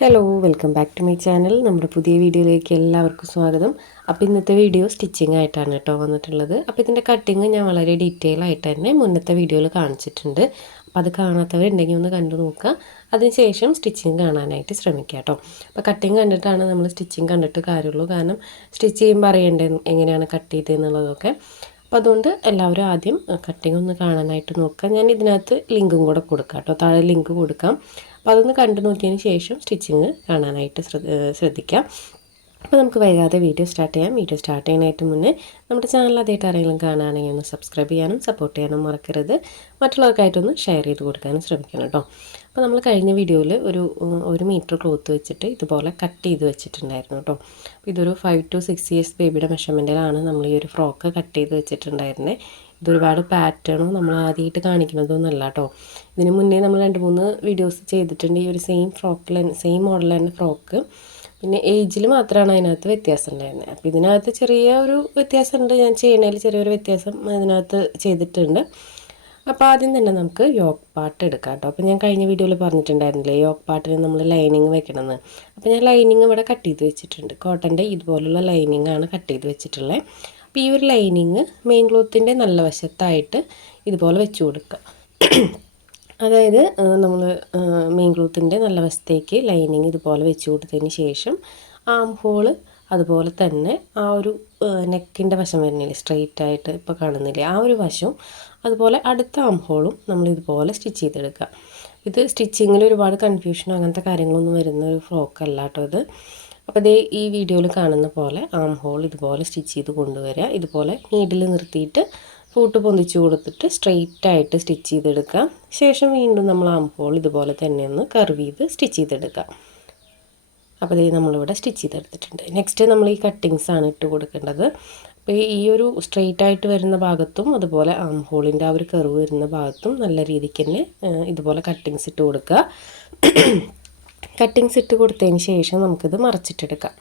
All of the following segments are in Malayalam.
Hello welcome back to my channel നമ്മുടെ പുതിയ വീഡിയോയിലേക്ക് എല്ലാവർക്കും സ്വാഗതം. അപ്പോൾ ഇന്നത്തെ വീഡിയോ സ്റ്റിച്ചിങ് ആയിട്ടാണ് കേട്ടോ വന്നിട്ടുള്ളത്. അപ്പോൾ ഇതിന്റെ കട്ടിങ് ഞാൻ വളരെ ഡീറ്റെയിൽ ആയിട്ട് തന്നെ മുന്നത്തെ വീഡിയോയിൽ കാണിച്ചിട്ടുണ്ട്. അപ്പോൾ അത് കാണാത്തവരുണ്ടെങ്കിൽ ഒന്ന് കണ്ടു നോക്കുക. അതിനുശേഷം സ്റ്റിച്ചിങ് കാണാനായിട്ട് ശ്രമിക്കുക കേട്ടോ. അപ്പോൾ കട്ടിങ് കണ്ടിട്ടാണ് നമ്മൾ സ്റ്റിച്ചിങ് കണ്ടിട്ട് കാര്യമുള്ളൂ. കാരണം സ്റ്റിച്ച് ചെയ്യുമ്പോൾ അറിയേണ്ടത് എങ്ങനെയാണ് കട്ട് ചെയ്തതെന്നുള്ളതൊക്കെ. അപ്പോൾ അതുകൊണ്ട് എല്ലാവരും ആദ്യം കട്ടിങ് ഒന്ന് കാണാനായിട്ട് നോക്കുക. ഞാൻ ഇതിനകത്ത് ലിങ്കും കൂടെ കൊടുക്കാം കേട്ടോ. താഴെ ലിങ്ക് കൊടുക്കാം. അപ്പോൾ അതൊന്ന് കണ്ടു നോക്കിയതിന് ശേഷം സ്റ്റിച്ചിങ് കാണാനായിട്ട് ശ്രദ്ധിക്കാം. അപ്പോൾ നമുക്ക് വൈകാതെ വീഡിയോ സ്റ്റാർട്ട് ചെയ്യാം. വീഡിയോ സ്റ്റാർട്ട് ചെയ്യാനായിട്ട് മുന്നേ നമ്മുടെ ചാനൽ ആദ്യമായിട്ട് ആരെങ്കിലും കാണുകയാണെങ്കിൽ ഒന്ന് സബ്സ്ക്രൈബ് ചെയ്യാനും സപ്പോർട്ട് ചെയ്യാനും മറക്കരുത്. മറ്റുള്ളവർക്കായിട്ടൊന്ന് ഷെയർ ചെയ്ത് കൊടുക്കാനും ശ്രമിക്കണം കേട്ടോ. അപ്പോൾ നമ്മൾ കഴിഞ്ഞ വീഡിയോയിൽ ഒരു ഒരു മീറ്റർ ക്ലോത്ത് വെച്ചിട്ട് ഇതുപോലെ കട്ട് ചെയ്ത് വെച്ചിട്ടുണ്ടായിരുന്നു കേട്ടോ. അപ്പോൾ ഇതൊരു ഫൈവ് ടു സിക്സ് ഇയേഴ്സ് ബേബിയുടെ മെഷർമെന്റിലാണ് നമ്മൾ ഈ ഒരു ഫ്രോക്ക് കട്ട് ചെയ്ത് വെച്ചിട്ടുണ്ടായിരുന്നത് ഇതൊരുപാട് പാറ്റേണോ നമ്മൾ ആദ്യമായിട്ട് കാണിക്കുന്നതൊന്നുമല്ല കേട്ടോ ഇതിന് മുന്നേ നമ്മൾ രണ്ട് മൂന്ന് വീഡിയോസ് ചെയ്തിട്ടുണ്ട്. ഈ ഒരു സെയിം ഫ്രോക്കിൽ സെയിം മോഡൽ തന്നെ ഫ്രോക്ക് പിന്നെ ഏജിൽ മാത്രമാണ് അതിനകത്ത് വ്യത്യാസം ഉണ്ടായിരുന്നത് അപ്പോൾ ഇതിനകത്ത് ചെറിയ ഒരു വ്യത്യാസമുണ്ട് ഞാൻ ചെയ്യണതിൽ ചെറിയൊരു വ്യത്യാസം ഇതിനകത്ത് ചെയ്തിട്ടുണ്ട്. അപ്പോൾ ആദ്യം തന്നെ നമുക്ക് യോഗ പാട്ട് എടുക്കാം കേട്ടോ അപ്പോൾ ഞാൻ കഴിഞ്ഞ വീഡിയോയിൽ പറഞ്ഞിട്ടുണ്ടായിരുന്നില്ലേ യോഗ പാട്ടിന് നമ്മൾ ലൈനിങ് വെക്കണമെന്ന് അപ്പോൾ ഞാൻ ലൈനിങ് ഇവിടെ കട്ട് ചെയ്ത് വെച്ചിട്ടുണ്ട്. കോട്ടന്റെ ഇതുപോലുള്ള ലൈനിങ് ആണ് കട്ട് ചെയ്ത് വെച്ചിട്ടുള്ളത് ഈ ഒരു ലൈനിങ് മെയിൻ ക്ലോത്തിന്റെ നല്ല വശത്തായിട്ട് ഇതുപോലെ വെച്ച് കൊടുക്കുക അതായത് നമ്മൾ മെയിൻ ക്ലോത്തിന്റെ നല്ല വശത്തേക്ക് ലൈനിങ് ഇതുപോലെ വെച്ച് കൊടുത്തതിന് ശേഷം ആം ഹോൾ അതുപോലെ തന്നെ ആ ഒരു നെക്കിന്റെ വശം വരുന്നില്ലേ സ്ട്രെയിറ്റ് ആയിട്ട് ഇപ്പോൾ കാണുന്നില്ലേ ആ ഒരു വശവും അതുപോലെ അടുത്ത ആം ഹോളും നമ്മൾ ഇതുപോലെ സ്റ്റിച്ച് ചെയ്തെടുക്കുക ഇത് സ്റ്റിച്ചിങ്ങിൽ ഒരുപാട് കൺഫ്യൂഷനോ അങ്ങനത്തെ കാര്യങ്ങളൊന്നും വരുന്ന ഒരു ഫ്രോക്ക് അല്ല കേട്ടോ ഇത്. അപ്പോൾ ദേ ഈ വീഡിയോയിൽ കാണുന്ന പോലെ ആം ഹോൾ ഇതുപോലെ സ്റ്റിച്ച് ചെയ്ത് കൊണ്ടുവരിക. ഇതുപോലെ നീഡിൽ നിർത്തിയിട്ട് ഫൂട്ട് പൊന്തിച്ച് കൊടുത്തിട്ട് സ്ട്രെയിറ്റ് ആയിട്ട് സ്റ്റിച്ച് ചെയ്തെടുക്കാം ശേഷം വീണ്ടും നമ്മൾ ആം ഹോൾ ഇതുപോലെ തന്നെ ഒന്ന് കർവ് ചെയ്ത് സ്റ്റിച്ച് ചെയ്തെടുക്കാം അപ്പോൾ ഇതേ നമ്മളിവിടെ സ്റ്റിച്ച് ചെയ്തെടുത്തിട്ടുണ്ട്. നെക്സ്റ്റ് നമ്മൾ ഈ കട്ടിങ്സ് ആണ് ഇട്ട് കൊടുക്കേണ്ടത്. അപ്പോൾ ഈ ഒരു സ്ട്രെയിറ്റ് ആയിട്ട് വരുന്ന ഭാഗത്തും അതുപോലെ ആം ഹോളിന്റെ ആ ഒരു കർവ് വരുന്ന ഭാഗത്തും നല്ല രീതിക്ക് തന്നെ ഇതുപോലെ കട്ടിങ്സ് ഇട്ട് കൊടുക്കുക. കട്ടിങ്സ് ഇട്ട് കൊടുത്തതിന് ശേഷം നമുക്കിത് മറച്ചിട്ടെടുക്കാം.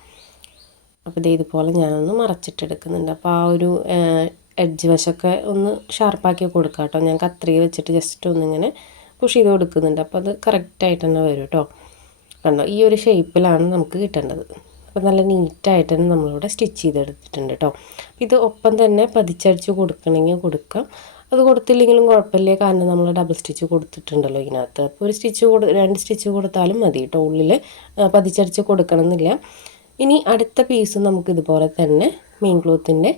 അപ്പോൾ ഇത് ഇതുപോലെ ഞാനൊന്ന് മറച്ചിട്ടെടുക്കുന്നുണ്ട്. അപ്പോൾ ആ ഒരു എഡ്ജ് വശമൊക്കെ ഒന്ന് ഷാർപ്പാക്കി കൊടുക്കാം കേട്ടോ. ഞാൻ കത്രിക വെച്ചിട്ട് ജസ്റ്റ് ഒന്നിങ്ങനെ പുഷ് ചെയ്ത് കൊടുക്കുന്നുണ്ട്. അപ്പോൾ അത് കറക്റ്റായിട്ട് തന്നെ വരും കേട്ടോ. കണ്ടോ? ഈ ഒരു ഷേപ്പിലാണ് നമുക്ക് കിട്ടേണ്ടത്. അപ്പോൾ നല്ല നീറ്റായിട്ട് തന്നെ നമ്മളിവിടെ സ്റ്റിച്ച് ചെയ്തെടുത്തിട്ടുണ്ട് കേട്ടോ. ഇത് ഒപ്പം തന്നെ പതിച്ചടിച്ച് കൊടുക്കണമെങ്കിൽ കൊടുക്കാം. അത് കൊടുത്തില്ലെങ്കിലും കുഴപ്പമില്ല. കാരണം നമ്മൾ ഡബിൾ സ്റ്റിച്ച് കൊടുത്തിട്ടുണ്ടല്ലോ ഇതിനകത്ത്. അപ്പോൾ ഒരു സ്റ്റിച്ച് കൊടു രണ്ട് സ്റ്റിച്ച് കൊടുത്താലും മതി കേട്ടോ ഉള്ളിൽ പതിച്ചടിച്ച് കൊടുക്കണമെന്നില്ല. ഇനി അടുത്ത പീസ് നമുക്ക് ഇതുപോലെ തന്നെ മെയിൻ ക്ലോത്തിന്റെ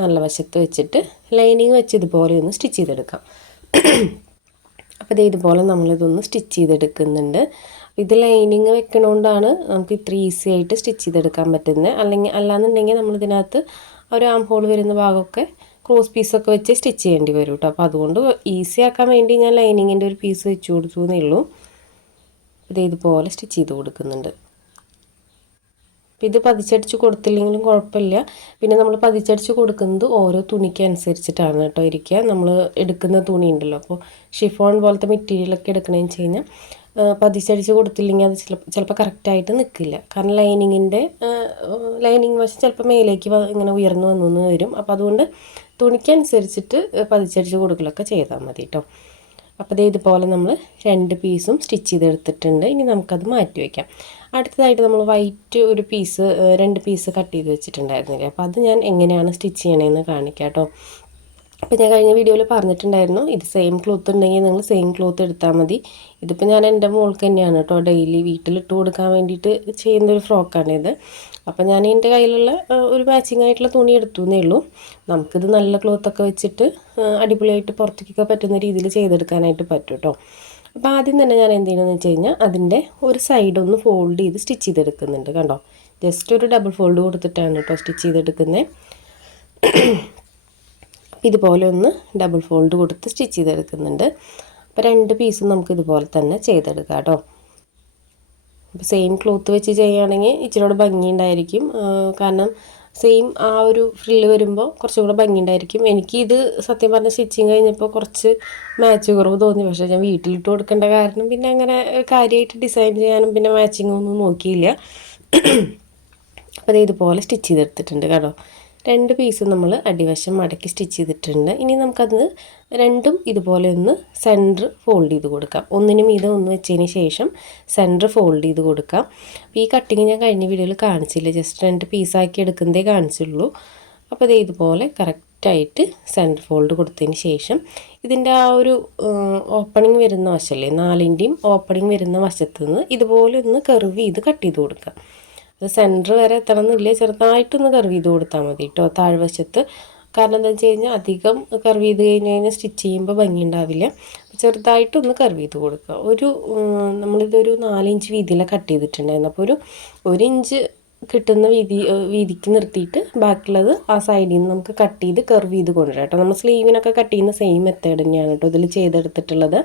നല്ല വശത്ത് വെച്ചിട്ട് ലൈനിങ് വെച്ച് ഇതുപോലെ ഒന്ന് സ്റ്റിച്ച് ചെയ്തെടുക്കാം. അപ്പോൾ ഇത് ഇതുപോലെ നമ്മളിതൊന്ന് സ്റ്റിച്ച് ചെയ്തെടുക്കുന്നുണ്ട്. ഇത് ലൈനിങ് വെക്കണോണ്ടാണ് നമുക്ക് ഇത്ര ഈസി ആയിട്ട് സ്റ്റിച്ച് ചെയ്തെടുക്കാൻ പറ്റുന്നത് അല്ലെങ്കിൽ അല്ലാന്നുണ്ടെങ്കിൽ നമ്മളിതിനകത്ത് ഒരു ആം ഹോൾ വരുന്ന ഭാഗമൊക്കെ ക്രോസ് പീസൊക്കെ വെച്ച് സ്റ്റിച്ച് ചെയ്യേണ്ടി വരും കേട്ടോ അപ്പോൾ അതുകൊണ്ട് ഈസി ആക്കാൻ വേണ്ടി ഞാൻ ലൈനിങ്ങിന്റെ ഒരു പീസ് വെച്ച് കൊടുത്തു എന്നേ ഉള്ളൂ. ഇത് ഇതുപോലെ സ്റ്റിച്ച് ചെയ്ത് കൊടുക്കുന്നുണ്ട്. ഇത് പതിച്ചടിച്ച് കൊടുത്തില്ലെങ്കിലും കുഴപ്പമില്ല. പിന്നെ നമ്മൾ പതിച്ചടിച്ച് കൊടുക്കുന്നത് ഓരോ തുണിക്ക് അനുസരിച്ചിട്ടാണ് കേട്ടോ ഇരിക്കുക. നമ്മൾ എടുക്കുന്ന തുണി ഉണ്ടല്ലോ. അപ്പോൾ ഷിഫോൺ പോലത്തെ മെറ്റീരിയലൊക്കെ എടുക്കണമെന്ന് വെച്ച് കഴിഞ്ഞാൽ പതിച്ചടിച്ച് കൊടുത്തില്ലെങ്കിൽ അത് ചിലപ്പോൾ കറക്റ്റായിട്ട് നിൽക്കില്ല കാരണം ലൈനിങ്ങിന്റെ ലൈനിങ് വശം ചിലപ്പോൾ മേലേക്ക് ഇങ്ങനെ ഉയർന്നു വന്നു വരും. അപ്പോൾ അതുകൊണ്ട് തുണിക്കനുസരിച്ചിട്ട് പതിച്ചടിച്ച് കൊടുക്കലൊക്കെ ചെയ്താൽ മതി കേട്ടോ അപ്പോൾ ദേ ഇതുപോലെ നമ്മൾ രണ്ട് പീസും സ്റ്റിച്ച് ചെയ്തെടുത്തിട്ടുണ്ട്. ഇനി നമുക്കത് മാറ്റി വയ്ക്കാം അടുത്തതായിട്ട് നമ്മൾ വൈറ്റ് ഒരു പീസ് രണ്ട് പീസ് കട്ട് ചെയ്ത് വെച്ചിട്ടുണ്ടായിരുന്നില്ലേ? അപ്പോൾ അത് ഞാൻ എങ്ങനെയാണ് സ്റ്റിച്ച് ചെയ്യണമെന്ന് കാണിക്കാം കേട്ടോ അപ്പോൾ ഞാൻ കഴിഞ്ഞ വീഡിയോയിൽ പറഞ്ഞിട്ടുണ്ടായിരുന്നു ഇത് സെയിം ക്ലോത്ത് ഉണ്ടെങ്കിൽ നിങ്ങൾ സെയിം ക്ലോത്ത് എടുത്താൽ മതി. ഇതിപ്പോൾ ഞാൻ എന്റെ മോൾക്ക് തന്നെയാണ് കേട്ടോ ഡെയിലി വീട്ടിലിട്ട് കൊടുക്കാൻ വേണ്ടിയിട്ട് ചെയ്യുന്ന ചെയ്യുന്നൊരു ഫ്രോക്കാണിത് അപ്പോൾ ഞാൻ എന്റെ കയ്യിലുള്ള ഒരു മാച്ചിങ് ആയിട്ടുള്ള തുണി എടുത്തു എന്നേ ഉള്ളൂ. നമുക്കിത് നല്ല ക്ലോത്തൊക്കെ വെച്ചിട്ട് അടിപൊളിയായിട്ട് പുറത്തേക്കൊക്കെ പറ്റുന്ന രീതിയിൽ ചെയ്തെടുക്കാനായിട്ട് പറ്റും കേട്ടോ അപ്പോൾ ആദ്യം തന്നെ ഞാൻ എന്ത് ചെയ്യണമെന്ന് വെച്ച് കഴിഞ്ഞാൽ അതിന്റെ ഒരു സൈഡ് ഒന്ന് ഫോൾഡ് ചെയ്ത് സ്റ്റിച്ച് ചെയ്തെടുക്കുന്നുണ്ട് കണ്ടോ? ജസ്റ്റ് ഒരു ഡബിൾ ഫോൾഡ് കൊടുത്തിട്ടാണ് കേട്ടോ സ്റ്റിച്ച് ചെയ്തെടുക്കുന്നത് ഇതുപോലെ ഒന്ന് ഡബിൾ ഫോൾഡ് കൊടുത്ത് സ്റ്റിച്ച് ചെയ്തെടുക്കുന്നുണ്ട്. അപ്പോൾ രണ്ട് പീസും നമുക്ക് ഇതുപോലെ തന്നെ ചെയ്തെടുക്കാം കേട്ടോ. അപ്പോൾ സെയിം ക്ലോത്ത് വെച്ച് ചെയ്യുകയാണെങ്കിൽ ഇച്ചിരി ഭംഗിയുണ്ടായിരിക്കും കാരണം സെയിം ആ ഒരു ഫ്രില്ല് വരുമ്പോൾ കുറച്ചും കൂടെ ഭംഗിയുണ്ടായിരിക്കും എനിക്കിത് സത്യം പറഞ്ഞ സ്റ്റിച്ചിങ് കഴിഞ്ഞപ്പോൾ കുറച്ച് മാച്ച് കുറവ് തോന്നി. പക്ഷേ ഞാൻ വീട്ടിലിട്ട് കൊടുക്കേണ്ട കാരണം പിന്നെ അങ്ങനെ കാര്യമായിട്ട് ഡിസൈൻ ചെയ്യാനും പിന്നെ മാച്ചിങ് ഒന്നും നോക്കിയില്ല. അപ്പോൾ ഇതുപോലെ സ്റ്റിച്ച് ചെയ്തെടുത്തിട്ടുണ്ട് കേട്ടോ. രണ്ട് പീസ് നമ്മൾ അടിവശം മടക്കി സ്റ്റിച്ച് ചെയ്തിട്ടുണ്ട്. ഇനി നമുക്കത് രണ്ടും ഇതുപോലെ ഒന്ന് സെന്റർ ഫോൾഡ് ചെയ്ത് കൊടുക്കാം. ഒന്നിന് ഇത് ഒന്ന് വെച്ചതിന് ശേഷം സെന്റർ ഫോൾഡ് ചെയ്ത് കൊടുക്കാം. ഈ കട്ടിങ് ഞാൻ കഴിഞ്ഞ വീഡിയോയിൽ കാണിച്ചില്ല. ജസ്റ്റ് രണ്ട് പീസാക്കി എടുക്കുന്നതേ കാണിച്ചുള്ളൂ. അപ്പോൾ അത് ഇതുപോലെ കറക്റ്റായിട്ട് സെന്റർ ഫോൾഡ് കൊടുത്തതിന് ശേഷം ഇതിന്റെ ആ ഒരു ഓപ്പണിങ് വരുന്ന വശമല്ലേ നാലിന്റെയും ഓപ്പണിങ് വരുന്ന വശത്ത് നിന്ന് ഇതുപോലെ ഒന്ന് കർവ് ചെയ്ത് കട്ട് ചെയ്ത് കൊടുക്കാം. അത് സെന്റർ വരെ എത്തണമെന്നില്ല ചെറുതായിട്ടൊന്ന് കർവ് ചെയ്ത് കൊടുത്താൽ മതി കേട്ടോ താഴ്വശത്ത്. കാരണം എന്താ വെച്ച് കഴിഞ്ഞാൽ അധികം കർവ് ചെയ്ത് കഴിഞ്ഞ് കഴിഞ്ഞാൽ സ്റ്റിച്ച് ചെയ്യുമ്പോൾ ഭംഗി ഉണ്ടാവില്ല ചെറുതായിട്ടൊന്ന് കർവ് ചെയ്ത് കൊടുക്കുക. ഒരു നമ്മളിതൊരു നാലിഞ്ച് വീതിയിലാണ് കട്ട് ചെയ്തിട്ടുണ്ടായിരുന്നു. അപ്പോൾ ഒരു ഒരു ഇഞ്ച് കിട്ടുന്ന വീതി വീതിക്ക് നിർത്തിയിട്ട് ബാക്കിയുള്ളത് ആ സൈഡിൽ നിന്ന് നമുക്ക് കട്ട് ചെയ്ത് കർവ് ചെയ്ത് കൊണ്ടുവരാം കേട്ടോ നമ്മൾ സ്ലീവിനൊക്കെ കട്ട് ചെയ്യുന്ന സെയിം മെത്തേഡ് തന്നെയാണ് കേട്ടോ ഇതിൽ ചെയ്തെടുത്തിട്ടുള്ളത്.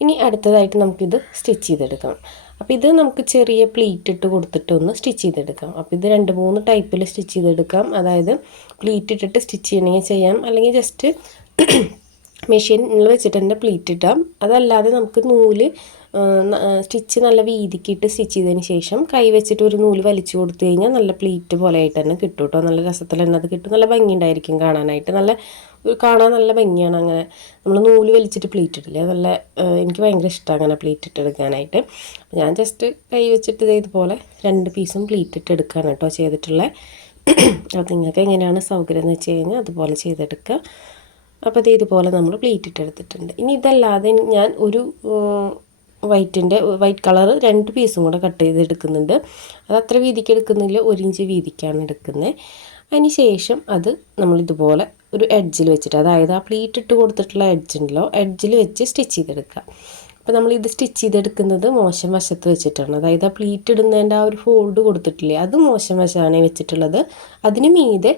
ഇനി അടുത്തതായിട്ട് നമുക്കിത് സ്റ്റിച്ച് ചെയ്തെടുക്കാം അപ്പോൾ ഇത് നമുക്ക് ചെറിയ പ്ലീറ്റ് ഇട്ട് കൊടുത്തിട്ടൊന്ന് സ്റ്റിച്ച് ചെയ്തെടുക്കാം. അപ്പോൾ ഇത് രണ്ട് മൂന്ന് ടൈപ്പിൽ സ്റ്റിച്ച് ചെയ്തെടുക്കാം. അതായത് പ്ലീറ്റ് ഇട്ടിട്ട് സ്റ്റിച്ച് ചെയ്യണമെങ്കിൽ ചെയ്യാം. അല്ലെങ്കിൽ ജസ്റ്റ് മെഷീനിൽ വെച്ചിട്ട് തന്നെ പ്ലീറ്റ് ഇട്ടാം അതല്ലാതെ നമുക്ക് നൂൽ സ്റ്റിച്ച് നല്ല വീതിക്കിട്ട് സ്റ്റിച്ച് ചെയ്തതിന് ശേഷം കൈ വെച്ചിട്ട് ഒരു നൂൽ വലിച്ചു കൊടുത്തു കഴിഞ്ഞാൽ നല്ല പ്ലീറ്റ് പോലെ ആയിട്ട് തന്നെ കിട്ടും കേട്ടോ നല്ല രസത്തിൽ തന്നെ അത് കിട്ടും. നല്ല ഭംഗി ഉണ്ടായിരിക്കും കാണാനായിട്ട്. നല്ല കാണാൻ നല്ല ഭംഗിയാണ് അങ്ങനെ. നമ്മൾ നൂൽ വലിച്ചിട്ട് പ്ലീറ്റ് ഇട്ടില്ലേ? നല്ല എനിക്ക് ഭയങ്കര ഇഷ്ടമാണ് അങ്ങനെ പ്ലീറ്റ് ഇട്ടെടുക്കാനായിട്ട് ഞാൻ ജസ്റ്റ് കൈ വെച്ചിട്ട് ഇതുപോലെ രണ്ട് പീസും പ്ലീറ്റ് ഇട്ട് എടുക്കുകയാണ് കേട്ടോ ചെയ്തിട്ടുള്ളത് അപ്പോൾ നിങ്ങൾക്ക് എങ്ങനെയാണ് സൗകര്യം എന്ന് വെച്ച് കഴിഞ്ഞാൽ അതുപോലെ ചെയ്തെടുക്കുക അപ്പോൾ ഇത് ഇതുപോലെ നമ്മൾ പ്ലീറ്റ് ഇട്ടെടുത്തിട്ടുണ്ട് ഇനി ഇതല്ലാതെ ഞാൻ ഒരു വൈറ്റിന്റെ വൈറ്റ് കളർ രണ്ട് പീസും കൂടെ കട്ട് ചെയ്ത് ചെയ്തെടുക്കുന്നുണ്ട് അത് അത്ര വീതിക്ക് എടുക്കുന്നില്ല ഒരു ഇഞ്ച് വീതിക്കാണ് എടുക്കുന്നത് അതിന് ശേഷം അത് നമ്മളിതുപോലെ ഒരു എഡ്ജിൽ വെച്ചിട്ട് അതായത് ആ പ്ലീറ്റ് ഇട്ട് കൊടുത്തിട്ടുള്ള എഡ്ജ് ഉണ്ടല്ലോ എഡ്ജിൽ വെച്ച് സ്റ്റിച്ച് ചെയ്തെടുക്കുക. അപ്പോൾ നമ്മൾ ഇത് സ്റ്റിച്ച് ചെയ്തെടുക്കുന്നത് മോശം വശത്ത് വെച്ചിട്ടാണ്. അതായത് ആ പ്ലീറ്റ് ഇടുന്നതിന്റെ ആ ഒരു ഫോൾഡ് കൊടുത്തിട്ടില്ലേ അത് മോശം വശമാണ് വെച്ചിട്ടുള്ളത്. അതിന് മീതെ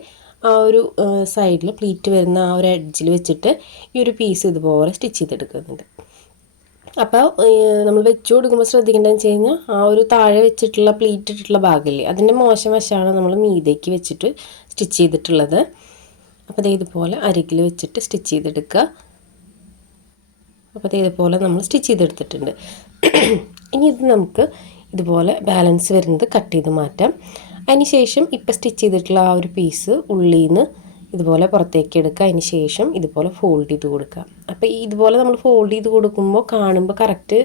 ആ ഒരു സൈഡിൽ പ്ലീറ്റ് വരുന്ന ആ ഒരു എഡ്ജിൽ വെച്ചിട്ട് ഈ ഒരു പീസ് ഇതുപോലെ സ്റ്റിച്ച് ചെയ്തെടുക്കുന്നുണ്ട്. അപ്പോൾ നമ്മൾ വെച്ചു കൊടുക്കുമ്പോൾ ശ്രദ്ധിക്കേണ്ടതെന്ന് വെച്ച് കഴിഞ്ഞാൽ ആ ഒരു താഴെ വെച്ചിട്ടുള്ള പ്ലീറ്റ് ഇട്ടിട്ടുള്ള ഭാഗമില്ലേ അതിന്റെ മോശം വശമാണ് നമ്മൾ മീതേക്ക് വെച്ചിട്ട് സ്റ്റിച്ച് ചെയ്തിട്ടുള്ളത്. അപ്പോൾ ദേ ഇതുപോലെ അരികിൽ വെച്ചിട്ട് സ്റ്റിച്ച് ചെയ്തെടുക്കുക. അപ്പോൾ ഇതുപോലെ നമ്മൾ സ്റ്റിച്ച് ചെയ്തെടുത്തിട്ടുണ്ട്. ഇനി ഇത് നമുക്ക് ഇതുപോലെ ബാലൻസ് വരുന്നത് കട്ട് ചെയ്ത് മാറ്റാം. അതിന് ശേഷം ഇപ്പം സ്റ്റിച്ച് ചെയ്തിട്ടുള്ള ആ ഒരു പീസ് ഉള്ളിൽ നിന്ന് ഇതുപോലെ പുറത്തേക്ക് എടുക്കുക. അതിന് ശേഷം ഇതുപോലെ ഫോൾഡ് ചെയ്ത് കൊടുക്കുക. അപ്പോൾ ഇതുപോലെ നമ്മൾ ഫോൾഡ് ചെയ്ത് കൊടുക്കുമ്പോൾ കാണുമ്പോൾ കറക്റ്റ്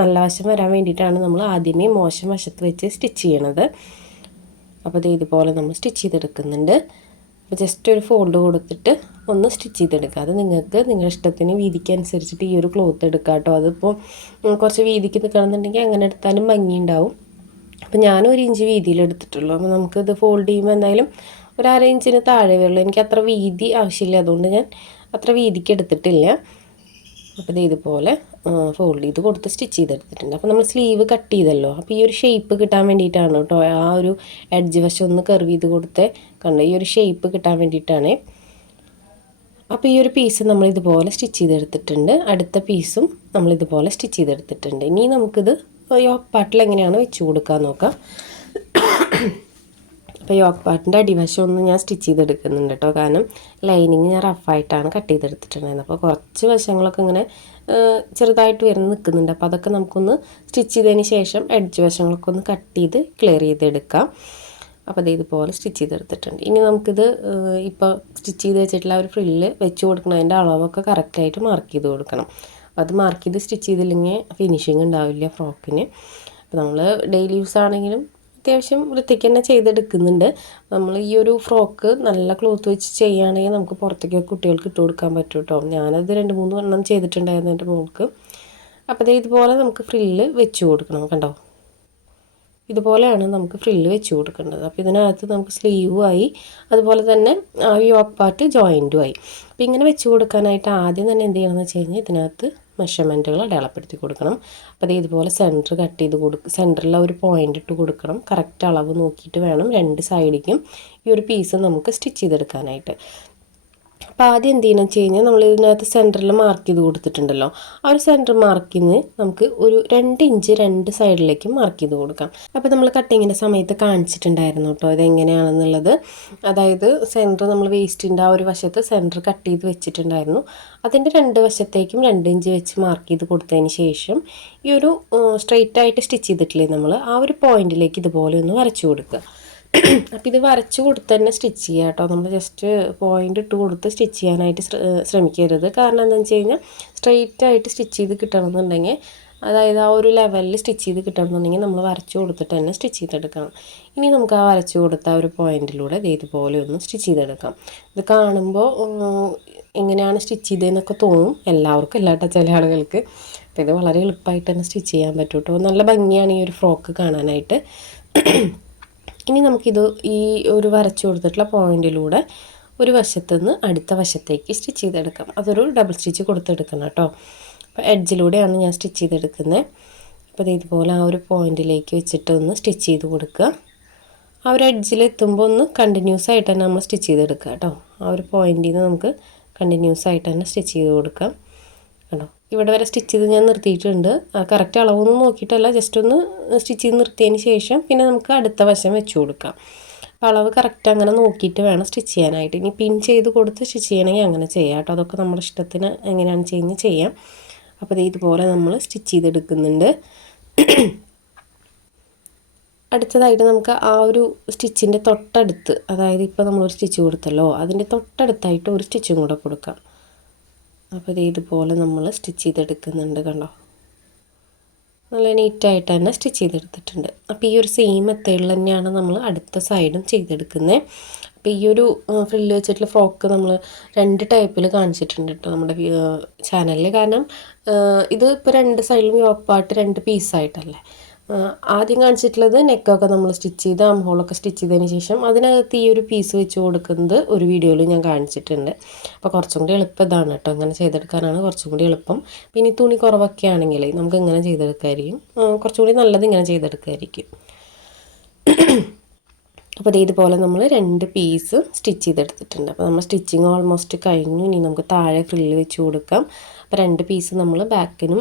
നല്ല വശം വരാൻ വേണ്ടിയിട്ടാണ് നമ്മൾ ആദ്യമേ മോശം വശത്ത് വെച്ച് സ്റ്റിച്ച് ചെയ്യണത്. അപ്പോൾ ഇത് ഇതുപോലെ നമ്മൾ സ്റ്റിച്ച് ചെയ്തെടുക്കുന്നുണ്ട്. അപ്പോൾ ജസ്റ്റ് ഒരു ഫോൾഡ് കൊടുത്തിട്ട് ഒന്ന് സ്റ്റിച്ച് ചെയ്തെടുക്കുക. അത് നിങ്ങൾക്ക് നിങ്ങളുടെ ഇഷ്ടത്തിന് വീതിക്ക് അനുസരിച്ചിട്ട് ഈ ഒരു ക്ലോത്ത് എടുക്കുക കേട്ടോ. അതിപ്പോൾ കുറച്ച് വീതിക്ക് നിൽക്കണമെന്നുണ്ടെങ്കിൽ അങ്ങനെ എടുത്താലും ഭംഗി ഉണ്ടാവും അപ്പോൾ ഞാനും ഒരു ഇഞ്ച് വീതിയിൽ എടുത്തിട്ടുള്ളൂ. അപ്പോൾ നമുക്കിത് ഫോൾഡ് ചെയ്യുമ്പോൾ എന്തായാലും ഒരു അര ഇഞ്ചിന് താഴെ വരുള്ളൂ. എനിക്ക് അത്ര വീതി ആവശ്യമില്ല. അതുകൊണ്ട് ഞാൻ അത്ര വീതിക്ക് എടുത്തിട്ടില്ല. അപ്പോൾ ഇത് ഇതുപോലെ ഫോൾഡ് ചെയ്ത് കൊടുത്ത് സ്റ്റിച്ച് ചെയ്തെടുത്തിട്ടുണ്ട്. അപ്പോൾ നമ്മൾ സ്ലീവ് കട്ട് ചെയ്തല്ലോ. അപ്പോൾ ഈ ഒരു ഷേപ്പ് കിട്ടാൻ വേണ്ടിയിട്ടാണ് കേട്ടോ ആ ഒരു എഡ്ജ് വശം ഒന്ന് കർവ് ചെയ്ത് കൊടുത്ത്. കണ്ടോ? ഈ ഒരു ഷേപ്പ് കിട്ടാൻ വേണ്ടിയിട്ടാണ്. അപ്പോൾ ഈ ഒരു പീസ് നമ്മൾ ഇതുപോലെ സ്റ്റിച്ച് ചെയ്തെടുത്തിട്ടുണ്ട്. അടുത്ത പീസും നമ്മൾ ഇതുപോലെ സ്റ്റിച്ച് ചെയ്തെടുത്തിട്ടുണ്ട്. ഇനി നമുക്കിത് ഈ പാട്ടിൽ എങ്ങനെയാണ് വെച്ച് കൊടുക്കാൻ നോക്കാം. അപ്പോൾ യോക്ക് പാട്ടിന്റെ അടിവശം ഒന്ന് ഞാൻ സ്റ്റിച്ച് ചെയ്തെടുക്കുന്നുണ്ട് കേട്ടോ കാരണം ലൈനിങ് ഞാൻ റഫായിട്ടാണ് കട്ട് ചെയ്തെടുത്തിട്ടുണ്ടായിരുന്നത്. അപ്പോൾ കുറച്ച് വശങ്ങളൊക്കെ ഇങ്ങനെ ചെറുതായിട്ട് വരുന്ന നിൽക്കുന്നുണ്ട് അപ്പോൾ അതൊക്കെ നമുക്കൊന്ന് സ്റ്റിച്ച് ചെയ്തതിന് ശേഷം എഡ്ജ് വശങ്ങളൊക്കെ ഒന്ന് കട്ട് ചെയ്ത് ക്ലിയർ ചെയ്തെടുക്കാം. അപ്പോൾ അത് ഇതുപോലെ സ്റ്റിച്ച് ചെയ്തെടുത്തിട്ടുണ്ട്. ഇനി നമുക്കിത് ഇപ്പോൾ സ്റ്റിച്ച് ചെയ്ത് വെച്ചിട്ടുള്ള ഒരു ഫ്രില്ല് വെച്ച് കൊടുക്കണതിന്റെ അളവൊക്കെ കറക്റ്റായിട്ട് മാർക്ക് ചെയ്ത് കൊടുക്കണം. അത് മാർക്ക് ചെയ്ത് സ്റ്റിച്ച് ചെയ്തില്ലെങ്കിൽ ഫിനിഷിങ് ഉണ്ടാവില്ല ഫ്രോക്കിന്. അപ്പോൾ നമ്മൾ ഡെയിലി യൂസ് ആണെങ്കിലും അത്യാവശ്യം വൃത്തിക്ക് തന്നെ ചെയ്തെടുക്കുന്നുണ്ട്. നമ്മൾ ഈ ഒരു ഫ്രോക്ക് നല്ല ക്ലോത്ത് വെച്ച് ചെയ്യുകയാണെങ്കിൽ നമുക്ക് പുറത്തേക്ക് കുട്ടികൾക്ക് ഇട്ട് കൊടുക്കാൻ പറ്റും കേട്ടോ ഞാനത് രണ്ട് മൂന്ന് എണ്ണം ചെയ്തിട്ടുണ്ടായിരുന്നു എന്റെ മോൾക്ക്. അപ്പോൾ ഇതുപോലെ നമുക്ക് ഫ്രില്ല് വെച്ച് കൊടുക്കണം കണ്ടോ? ഇതുപോലെയാണ് നമുക്ക് ഫ്രില്ല് വെച്ച് കൊടുക്കേണ്ടത്. അപ്പോൾ ഇതിനകത്ത് നമുക്ക് സ്ലീവും ആയി അതുപോലെ തന്നെ ആ യോക്ക് പാർട്ട് ജോയിന്റുമായി അപ്പോൾ ഇങ്ങനെ വെച്ച് കൊടുക്കാനായിട്ട് ആദ്യം തന്നെ എന്ത് ചെയ്യണമെന്ന് വെച്ച് കഴിഞ്ഞാൽ ഇതിനകത്ത് മെഷർമെന്റുകൾ അടയാളപ്പെടുത്തി കൊടുക്കണം. അപ്പോൾ അത് ഇതുപോലെ സെന്റർ കട്ട് ചെയ്ത് കൊടുക്കുക സെന്ററിൽ ഒരു പോയിന്റ് ഇട്ട് കൊടുക്കണം. കറക്റ്റ് അളവ് നോക്കിയിട്ട് വേണം രണ്ട് സൈഡിലേക്കും ഈ ഒരു പീസ് നമുക്ക് സ്റ്റിച്ച് ചെയ്തെടുക്കാനായിട്ട്. അപ്പോൾ ആദ്യം എന്ത് ചെയ്യണം വെച്ച് കഴിഞ്ഞാൽ നമ്മൾ ഇതിനകത്ത് സെന്ററിൽ മാർക്ക് ചെയ്ത് കൊടുത്തിട്ടുണ്ടല്ലോ. ആ ഒരു സെന്റർ മാർക്കിന്ന് നമുക്ക് ഒരു രണ്ട് ഇഞ്ച് രണ്ട് സൈഡിലേക്കും മാർക്ക് ചെയ്ത് കൊടുക്കാം. അപ്പോൾ നമ്മൾ കട്ടിങ്ങിന്റെ സമയത്ത് കാണിച്ചിട്ടുണ്ടായിരുന്നു കേട്ടോ ഇതെങ്ങനെയാണെന്നുള്ളത്. അതായത് സെന്റർ നമ്മൾ വേസ്റ്റിന്റെ ആ ഒരു വശത്ത് സെന്റർ കട്ട് ചെയ്ത് വെച്ചിട്ടുണ്ടായിരുന്നു. അതിന്റെ രണ്ട് വശത്തേക്കും രണ്ട് ഇഞ്ച് വെച്ച് മാർക്ക് ചെയ്ത് കൊടുത്തതിന് ശേഷം ഈ ഒരു സ്ട്രെയിറ്റ് ആയിട്ട് സ്റ്റിച്ച് ചെയ്തിട്ടില്ലേ നമ്മൾ ആ ഒരു പോയിന്റിലേക്ക് ഇതുപോലെ ഒന്ന് വരച്ചു കൊടുക്കുക. അപ്പോൾ ഇത് വരച്ച് കൊടുത്ത് തന്നെ സ്റ്റിച്ച് ചെയ്യുക കേട്ടോ. നമ്മൾ ജസ്റ്റ് പോയിന്റ് ഇട്ട് കൊടുത്ത് സ്റ്റിച്ച് ചെയ്യാനായിട്ട് ശ്രമിക്കരുത്. കാരണം എന്താണെന്ന് വെച്ച് കഴിഞ്ഞാൽ സ്ട്രെയിറ്റ് ആയിട്ട് സ്റ്റിച്ച് ചെയ്ത് കിട്ടണമെന്നുണ്ടെങ്കിൽ അതായത് ആ ഒരു ലെവലിൽ സ്റ്റിച്ച് ചെയ്ത് കിട്ടണമെന്നുണ്ടെങ്കിൽ നമ്മൾ വരച്ച് കൊടുത്തിട്ട് തന്നെ സ്റ്റിച്ച് ചെയ്തെടുക്കണം. ഇനി നമുക്ക് ആ വരച്ച് കൊടുത്ത ഒരു പോയിന്റിലൂടെ ഇതുപോലെ ഒന്ന് സ്റ്റിച്ച് ചെയ്തെടുക്കാം. ഇത് കാണുമ്പോൾ എങ്ങനെയാണ് സ്റ്റിച്ച് ചെയ്തതെന്നൊക്കെ തോന്നും. എല്ലാവർക്കും എല്ലാ ചില ആളുകൾക്ക്. അപ്പോൾ ഇത് വളരെ എളുപ്പമായിട്ട് തന്നെ സ്റ്റിച്ച് ചെയ്യാൻ പറ്റും കേട്ടോ നല്ല ഭംഗിയാണ് ഈ ഒരു ഫ്രോക്ക് കാണാനായിട്ട്. ഇനി നമുക്കിത് ഈ ഒരു വരച്ചു കൊടുത്തിട്ടുള്ള പോയിന്റിലൂടെ ഒരു വശത്തുനിന്ന് അടുത്ത വശത്തേക്ക് സ്റ്റിച്ച് ചെയ്തെടുക്കാം. അതൊരു ഡബിൾ സ്റ്റിച്ച് കൊടുത്തെടുക്കണം കേട്ടോ. അപ്പോൾ എഡ്ജിലൂടെയാണ് ഞാൻ സ്റ്റിച്ച് ചെയ്തെടുക്കുന്നത്. അപ്പോൾ ഇതുപോലെ ആ ഒരു പോയിന്റിലേക്ക് വെച്ചിട്ട് ഒന്ന് സ്റ്റിച്ച് ചെയ്ത് കൊടുക്കുക. ആ ഒരു എഡ്ജിൽ എത്തുമ്പോൾ ഒന്ന് കണ്ടിന്യൂസ് ആയിട്ട് തന്നെ നമ്മൾ സ്റ്റിച്ച് ചെയ്തെടുക്കുക കേട്ടോ. ആ ഒരു പോയിന്റിൽ നിന്ന് നമുക്ക് കണ്ടിന്യൂസ് ആയിട്ട് തന്നെ സ്റ്റിച്ച് ചെയ്ത് കൊടുക്കാം. കേട്ടോ ഇവിടെ വരെ സ്റ്റിച്ച് ചെയ്ത് ഞാൻ നിർത്തിയിട്ടുണ്ട്. ആ കറക്റ്റ് അളവൊന്നും നോക്കിയിട്ടല്ല. ജസ്റ്റ് ഒന്ന് സ്റ്റിച്ച് ചെയ്ത് നിർത്തിയതിന് ശേഷം പിന്നെ നമുക്ക് അടുത്ത വശം വെച്ച് കൊടുക്കാം. അപ്പോൾ അളവ് കറക്റ്റ് അങ്ങനെ നോക്കിയിട്ട് വേണം സ്റ്റിച്ച് ചെയ്യാനായിട്ട്. ഇനി പിൻ ചെയ്ത് കൊടുത്ത് സ്റ്റിച്ച് ചെയ്യണമെങ്കിൽ അങ്ങനെ ചെയ്യാം കേട്ടോ. അതൊക്കെ നമ്മുടെ ഇഷ്ടത്തിന് എങ്ങനെയാണ് ചെയ്യുന്നത് ചെയ്യാം. അപ്പോൾ ഇതുപോലെ നമ്മൾ സ്റ്റിച്ച് ചെയ്തെടുക്കുന്നുണ്ട്. അടുത്തതായിട്ട് നമുക്ക് ആ ഒരു സ്റ്റിച്ചിന്റെ തൊട്ടടുത്ത് അതായത് ഇപ്പോൾ നമ്മളൊരു സ്റ്റിച്ച് കൊടുത്തല്ലോ അതിന്റെ തൊട്ടടുത്തായിട്ട് ഒരു സ്റ്റിച്ചും കൂടെ കൊടുക്കാം. അപ്പോൾ ഇത് ഇതുപോലെ നമ്മൾ സ്റ്റിച്ച് ചെയ്തെടുക്കുന്നുണ്ട് കണ്ടോ? നല്ല നീറ്റായിട്ട് തന്നെ സ്റ്റിച്ച് ചെയ്തെടുത്തിട്ടുണ്ട്. അപ്പോൾ ഈ ഒരു സെയിം മെത്തേഡിൽ തന്നെയാണ് നമ്മൾ അടുത്ത സൈഡും ചെയ്തെടുക്കുന്നത്. അപ്പോൾ ഈ ഒരു ഫ്രില്ല് വെച്ചിട്ടുള്ള ഫ്രോക്ക് നമ്മൾ രണ്ട് ടൈപ്പിൽ കാണിച്ചിട്ടുണ്ട് കേട്ടോ നമ്മുടെ ചാനലിൽ. കാരണം ഇത് ഇപ്പോൾ രണ്ട് സൈഡിലും യോക്ക് പാർട്ട് രണ്ട് പീസായിട്ടല്ലേ? ആദ്യം കാണിച്ചിട്ടുള്ളത് നെക്കൊക്കെ നമ്മൾ സ്റ്റിച്ച് ചെയ്ത് ആം ഹോളൊക്കെ സ്റ്റിച്ച് ചെയ്തതിന് ശേഷം അതിനകത്ത് ഈ ഒരു പീസ് വെച്ച് കൊടുക്കുന്നത് ഒരു വീഡിയോയിൽ ഞാൻ കാണിച്ചിട്ടുണ്ട്. അപ്പോൾ കുറച്ചും കൂടി എളുപ്പം ഇതാണ് കേട്ടോ. അങ്ങനെ ചെയ്തെടുക്കാനാണ് കുറച്ചും കൂടി എളുപ്പം. പിന്നെ തുണി കുറവൊക്കെ ആണെങ്കിൽ നമുക്ക് ഇങ്ങനെ ചെയ്തെടുക്കാമായിരിക്കും കുറച്ചും കൂടി നല്ലത് ഇങ്ങനെ ചെയ്തെടുക്കായിരിക്കും. അപ്പോൾ ഇതുപോലെ നമ്മൾ രണ്ട് പീസ് സ്റ്റിച്ച് ചെയ്തെടുത്തിട്ടുണ്ട്. അപ്പോൾ നമ്മൾ സ്റ്റിച്ചിങ് ഓൾമോസ്റ്റ് കഴിഞ്ഞു. ഇനി നമുക്ക് താഴെ ഫ്രില്ല് വെച്ച് കൊടുക്കാം. അപ്പോൾ രണ്ട് പീസ് നമ്മൾ ബാക്കിനും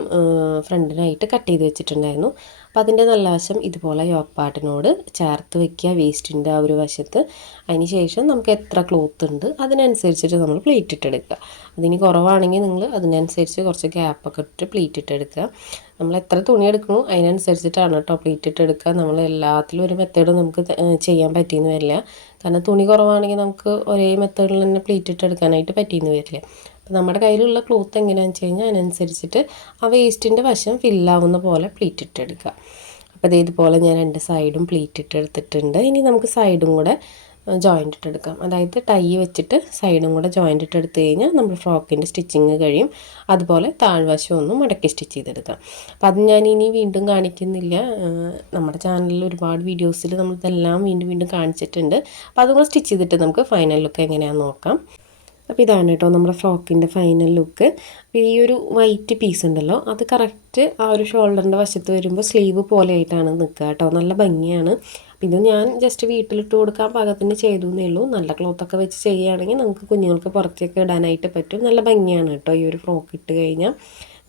ഫ്രണ്ടിനായിട്ട് കട്ട് ചെയ്ത് വെച്ചിട്ടുണ്ടായിരുന്നു. അപ്പോൾ അതിന്റെ നല്ല വശം ഇതുപോലെ യോക്ക് പാട്ടിനോട് ചേർത്ത് വെക്കുക വേസ്റ്റിന്റെ ആ ഒരു വശത്ത്. അതിന് ശേഷം നമുക്ക് എത്ര ക്ലോത്ത് ഉണ്ട് അതിനനുസരിച്ചിട്ട് നമ്മൾ പ്ലീറ്റ് ഇട്ടെടുക്കുക. അതിന് കുറവാണെങ്കിൽ നിങ്ങൾ അതിനനുസരിച്ച് കുറച്ച് ഗ്യാപ്പൊക്കെ ഇട്ട് പ്ലീറ്റ് ഇട്ടെടുക്കുക. നമ്മൾ എത്ര തുണി എടുക്കണോ അതിനനുസരിച്ചിട്ടാണ് കേട്ടോ പ്ലീറ്റ് ഇട്ടെടുക്കുക. നമ്മൾ എല്ലാത്തിലും ഒരു മെത്തേഡ് നമുക്ക് ചെയ്യാൻ പറ്റിയെന്ന് വരില്ല. കാരണം തുണി കുറവാണെങ്കിൽ നമുക്ക് ഒരേ മെത്തേഡിൽ തന്നെ പ്ലീറ്റ് ഇട്ടെടുക്കാനായിട്ട് പറ്റിയെന്ന് വരില്ല. അപ്പോൾ നമ്മുടെ കയ്യിലുള്ള ക്ലോത്ത് എങ്ങനെയാണെന്ന് വെച്ച് കഴിഞ്ഞാൽ അതിനനുസരിച്ചിട്ട് ആ വേസ്റ്റിന്റെ വശം ഫില്ലാവുന്ന പോലെ പ്ലീറ്റ് ഇട്ടെടുക്കുക. അപ്പോൾ അതേ ഇതുപോലെ ഞാൻ രണ്ട് സൈഡും പ്ലീറ്റ് ഇട്ടെടുത്തിട്ടുണ്ട്. ഇനി നമുക്ക് സൈഡും കൂടെ ജോയിന്റ് ഇട്ടെടുക്കാം. അതായത് ടൈ വെച്ചിട്ട് സൈഡും കൂടെ ജോയിന്റ് ഇട്ടെടുത്ത് കഴിഞ്ഞാൽ നമ്മൾ ഫ്രോക്കിന്റെ സ്റ്റിച്ചിങ് കഴിയും. അതുപോലെ താഴ്വശം ഒന്നും മടക്കി സ്റ്റിച്ച് ചെയ്തെടുക്കാം. അപ്പോൾ അത് ഞാൻ ഇനി വീണ്ടും കാണിക്കുന്നില്ല. നമ്മുടെ ചാനലിൽ ഒരുപാട് വീഡിയോസിൽ നമ്മളിതെല്ലാം വീണ്ടും വീണ്ടും കാണിച്ചിട്ടുണ്ട്. അപ്പോൾ അതും സ്റ്റിച്ച് ചെയ്തിട്ട് നമുക്ക് ഫൈനൽ ലുക്ക് എങ്ങനെയാണെന്ന് നോക്കാം. അപ്പോൾ ഇതാണ് കേട്ടോ നമ്മുടെ ഫ്രോക്കിന്റെ ഫൈനൽ ലുക്ക് അപ്പോൾ ഈ ഒരു വൈറ്റ് പീസ് ഉണ്ടല്ലോ അത് കറക്റ്റ് ആ ഒരു ഷോൾഡറിന്റെ വശത്ത് വരുമ്പോൾ സ്ലീവ് പോലെ ആയിട്ടാണ് നിൽക്കുക കേട്ടോ. നല്ല ഭംഗിയാണ്. അപ്പോൾ ഇത് ഞാൻ ജസ്റ്റ് വീട്ടിലിട്ട് കൊടുക്കാൻ പാകത്തിന് ചെയ്തു എന്നേ ഉള്ളൂ. നല്ല ക്ലോത്തൊക്കെ വെച്ച് ചെയ്യുകയാണെങ്കിൽ നമുക്ക് കുഞ്ഞുങ്ങൾക്ക് പുറത്തേക്ക് ഇടാനായിട്ട് പറ്റും. നല്ല ഭംഗിയാണ് കേട്ടോ ഈ ഒരു ഫ്രോക്ക് ഇട്ട് കഴിഞ്ഞാൽ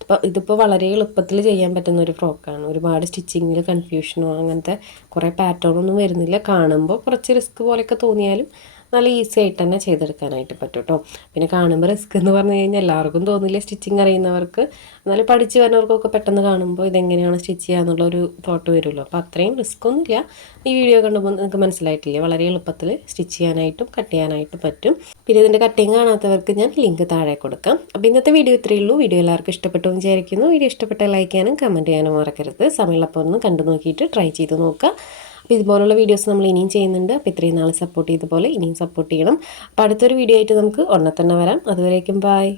ഇപ്പോൾ ഇതിപ്പോൾ വളരെ എളുപ്പത്തിൽ ചെയ്യാൻ പറ്റുന്ന ഒരു ഫ്രോക്കാണ് ഒരുപാട് സ്റ്റിച്ചിങ്ങിൽ കൺഫ്യൂഷനോ അങ്ങനത്തെ കുറേ പാറ്റേണൊന്നും വരുന്നില്ല. കാണുമ്പോൾ കുറച്ച് റിസ്ക് പോലെയൊക്കെ തോന്നിയാലും നല്ല ഈസി ആയിട്ട് തന്നെ ചെയ്തെടുക്കാനായിട്ട് പറ്റും കേട്ടോ പിന്നെ കാണുമ്പോൾ റിസ്ക് എന്ന് പറഞ്ഞു കഴിഞ്ഞാൽ എല്ലാവർക്കും തോന്നില്ല സ്റ്റിച്ചിങ് അറിയുന്നവർക്ക്. എന്നാലും പഠിച്ചു വരുന്നവർക്കൊക്കെ പെട്ടെന്ന് കാണുമ്പോൾ ഇതെങ്ങനെയാണ് സ്റ്റിച്ച് ചെയ്യുക എന്നുള്ളൊരു തോട്ട് വരുമല്ലോ. അപ്പോൾ അത്രയും റിസ്ക് ഒന്നുമില്ല ഈ വീഡിയോ കണ്ടുമ്പോൾ നിങ്ങൾക്ക് മനസ്സിലായിട്ടില്ല? വളരെ എളുപ്പത്തിൽ സ്റ്റിച്ച് ചെയ്യാനായിട്ടും കട്ട് ചെയ്യാനായിട്ടും പറ്റും. പിന്നെ ഇതിന്റെ കട്ടിങ് കാണാത്തവർക്ക് ഞാൻ ലിങ്ക് താഴെ കൊടുക്കാം. അപ്പോൾ ഇന്നത്തെ വീഡിയോ ഇത്രയേ ഉള്ളൂ. വീഡിയോ എല്ലാവർക്കും ഇഷ്ടപ്പെട്ടു വിചാരിക്കുന്നു. വീഡിയോ ഇഷ്ടപ്പെട്ട ലൈക്ക് ചെയ്യാനും കമന്റ് ചെയ്യാനും മറക്കരുത്. സമയമുള്ളപ്പോൾ ഒന്ന് കണ്ടു നോക്കിയിട്ട് ട്രൈ ചെയ്ത് നോക്കുക. അപ്പോൾ ഇതുപോലുള്ള വീഡിയോസ് നമ്മൾ ഇനിയും ചെയ്യുന്നുണ്ട്. അപ്പോൾ ഇത്രയും നാൾ സപ്പോർട്ട് ചെയ്ത പോലെ ഇനിയും സപ്പോർട്ട് ചെയ്യണം. അപ്പോൾ അടുത്തൊരു വീഡിയോ ആയിട്ട് നമുക്ക് ഉടനെ തന്നെ വരാം. അതുവരേക്കും ബായ്